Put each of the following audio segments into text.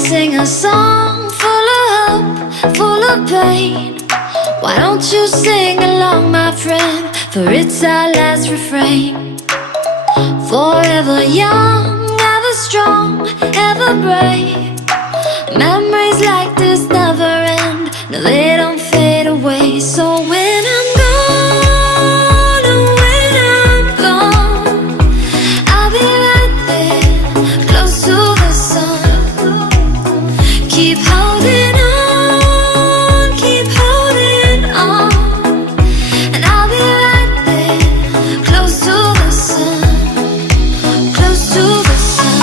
sing a song full of hope, full of pain. Why don't you sing along, my friend? For it's our last refrain. Forever young, ever strong, ever brave. Memories like this never end. No, they don't fade away. So when I'm gone, oh, when I'm gone, I'll be right there, close to the sun. Keep holding on, keep holding on, and I'll be right there, close to the sun, close to the sun.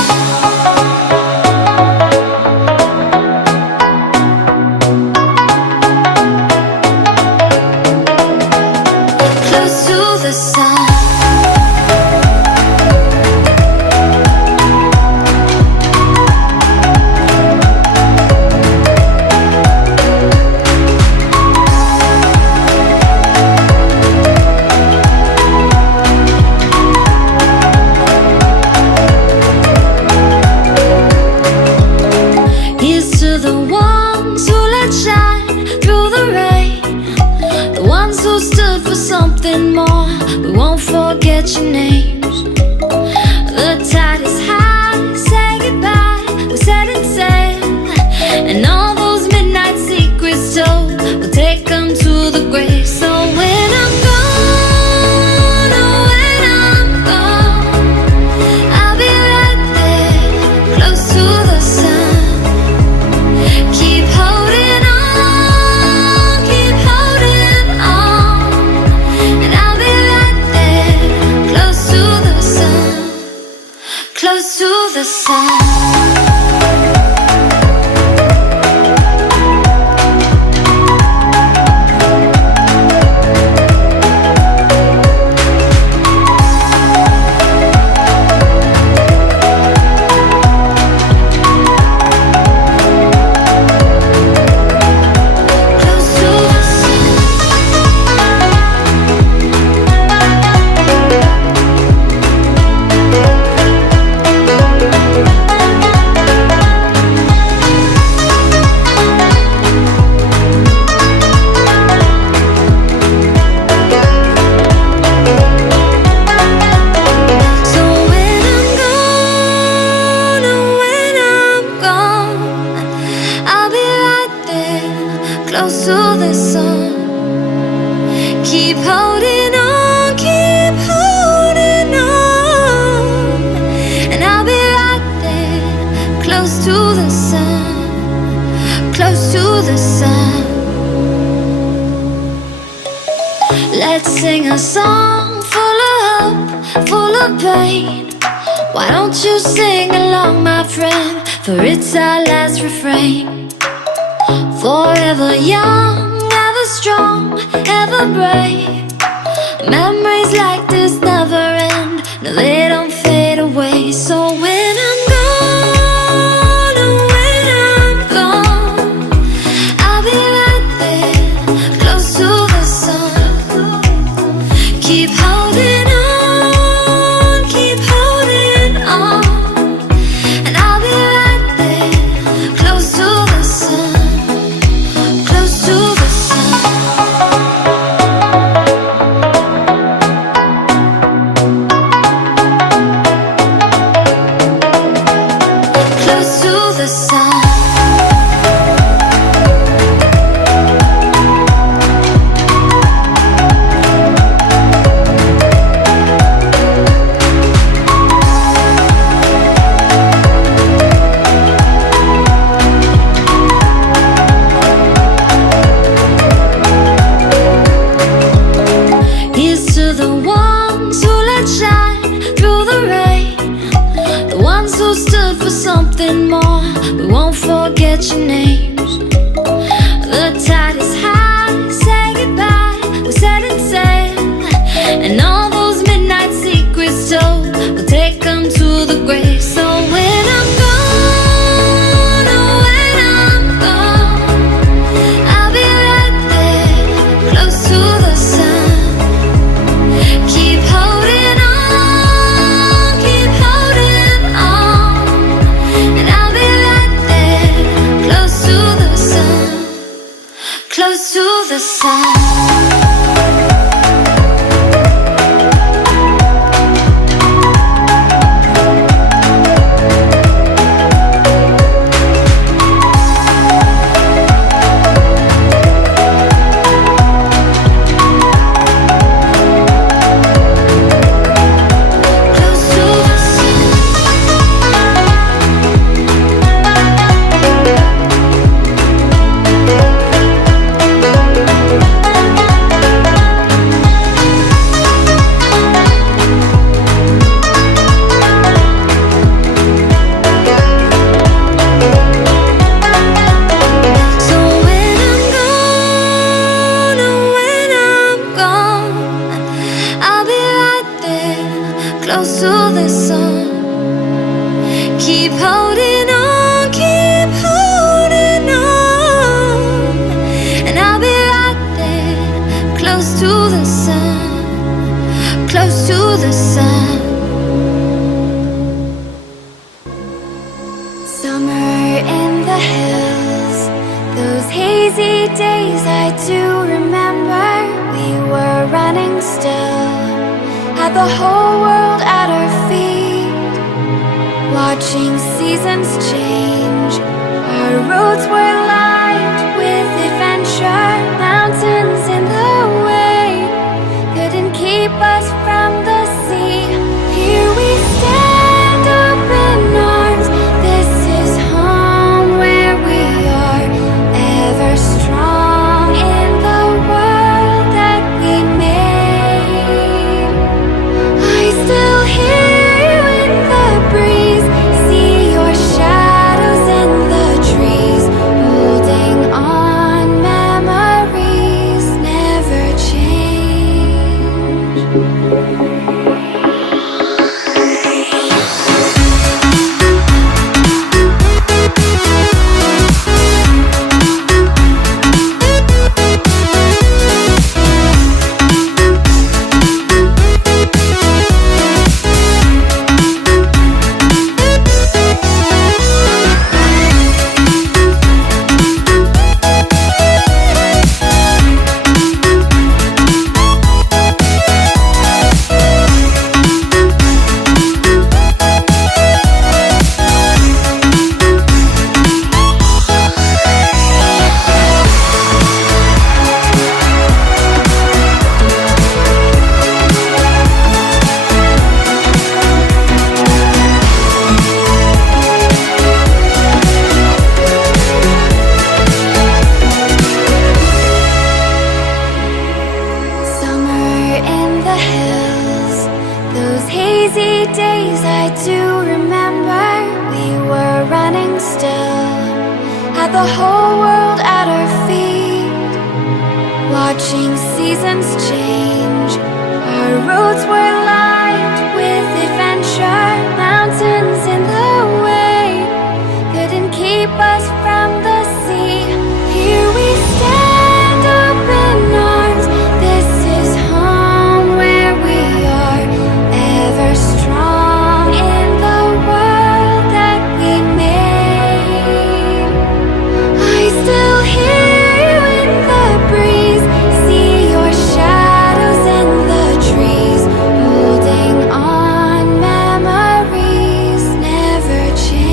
Close to the sun. Here's to the ones who let shine through the rain, the ones who stood for something more. We won't forget your names. The tide is high, say goodbye, we set it sail, and all those midnight secrets told, we'll take them to the grave. So when I'm gone, oh, when I'm gone, I'll be right there, close to the sun. Keep holding on, and I'll be right there, close to the sun, close to the sun. Close to the sun. So when I'm gone, oh, when I'm gone, I'll be right there, close to the sun. Keep holding on, and I'll be right there, close to the sun, close to the sun. Let's sing a song full of hope, full of pain. Why don't you sing along, my friend? For it's our last refrain. Forever young, ever strong, ever brave. Memories like this never end. No, they don't fade away. So when I'm gone, oh, when I'm gone, I'll be right there, close to the sun. Keep holding on, and I'll be right there, close to the sun, close to the sun. Close to the sun. Here's to the ones who let shine through the rain, the ones who stood for something more. We won't forget your names. The tide is high, say goodbye, we set it sail, and all those midnight secrets told, we'll take them to the grave. So when I'm gone, oh, when I'm gone, I'll be right there, close to the sun. Keep holding on, and I'll be right there, the sun. Close to the sun. Keep holding on, keep holding on. And I'll be right there, close to the sun, close to the sun. Summer in the hills, those hazy days I do remember. We were running still, had the whole world at our feet, watching seasons change. Our roads were lined with adventure, mountains in the way couldn't keep us from the sea. Here we stand, open arms. This is home where we are, ever strong in the world that we made. I still hear you in the breeze, see your shadows in the trees, holding on, memories never change. Days I do remember. We were running still, had the whole world at our feet, watching seasons change. Our roads were lined with adventure, mountains in the way couldn't keep us from the sea. Here we stand, open arms. This is home where we are, ever strong in the world that we made. I still hear you in the breeze, see your shadows in the trees, holding on, memories never change.